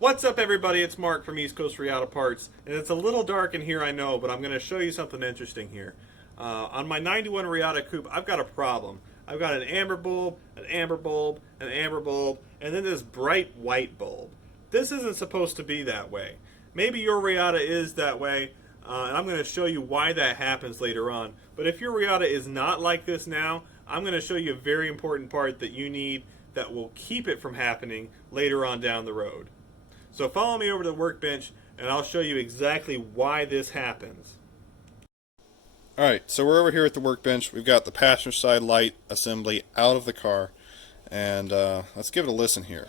What's up, everybody? It's Mark from East Coast Reatta Parts, and it's a little dark in here, I know, but I'm going to show you something interesting here. On my 91 Reatta Coupe, I've got a problem. I've got an amber bulb, an amber bulb, an amber bulb, and then this bright white bulb. This isn't supposed to be that way. Maybe your Reatta is that way, and I'm going to show you why that happens later on. But if your Reatta is not like this now, I'm going to show you a very important part that you need that will keep it from happening later on down the road. So follow me over to the workbench and I'll show you exactly why this happens. Alright, so we're over here at the workbench. We've got the passenger side light assembly out of the car, and let's give it a listen here.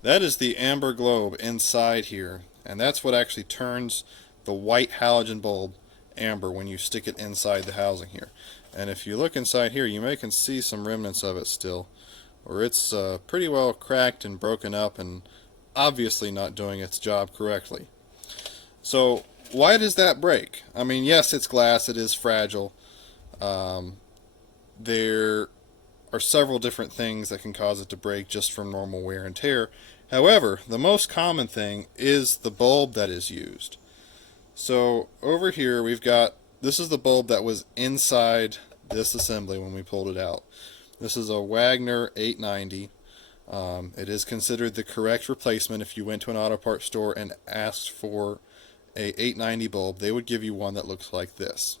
That is the amber globe inside here, and that's what actually turns the white halogen bulb amber when you stick it inside the housing here. And if you look inside here, you may can see some remnants of it still, or it's pretty well cracked and broken up and obviously not doing its job correctly. So why does that break? I mean, yes, it's glass, it is fragile. There are several different things that can cause it to break just from normal wear and tear. However, the most common thing is the bulb that is used. So over here we've got, this is the bulb that was inside this assembly when we pulled it out. This is a Wagner 890. It is considered the correct replacement. If you went to an auto parts store and asked for a 890 bulb, they would give you one that looks like this,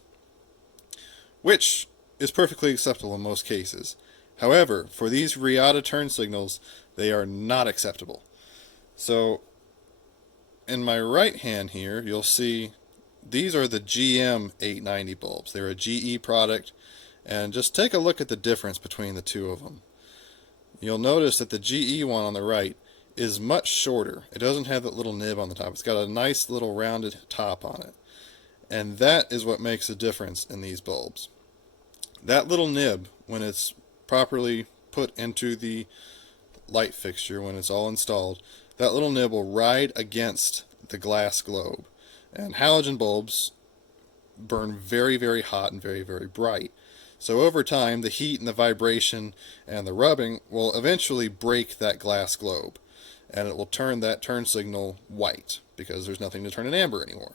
which is perfectly acceptable in most cases. However, for these Reatta turn signals, they are not acceptable. So in my right hand here, you'll see these are the GM 890 bulbs. They're a GE product. And just take a look at the difference between the two of them. You'll notice that the GE one on the right is much shorter. It doesn't have that little nib on the top. It's got a nice little rounded top on it. And that is what makes the difference in these bulbs. That little nib, when it's properly put into the light fixture, when it's all installed, that little nib will ride against the glass globe. And halogen bulbs burn very, very hot and very, very bright. So over time, the heat and the vibration and the rubbing will eventually break that glass globe, and it will turn that turn signal white because there's nothing to turn it amber anymore.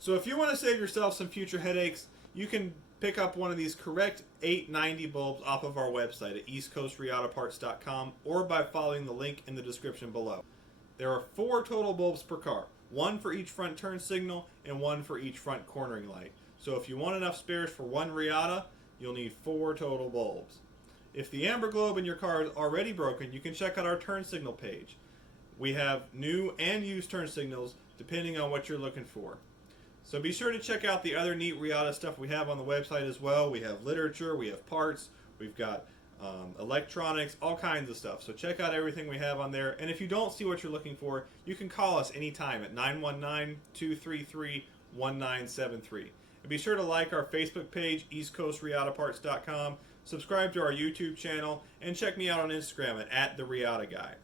So if you want to save yourself some future headaches, you can pick up one of these correct 890 bulbs off of our website at eastcoastreattaparts.com or by following the link in the description below. There are 4 total bulbs per car, 1 for each front turn signal and 1 for each front cornering light. So if you want enough spares for 1 Reatta, you'll need 4 total bulbs. If the amber globe in your car is already broken, you can check out our turn signal page. We have new and used turn signals depending on what you're looking for. So be sure to check out the other neat Reatta stuff we have on the website as well. We have literature, we have parts, we've got electronics, all kinds of stuff. So check out everything we have on there. And if you don't see what you're looking for, you can call us anytime at 919-233-1973. And be sure to like our Facebook page, eastcoastreattaparts.com, subscribe to our YouTube channel, and check me out on Instagram at @TheReattaGuy.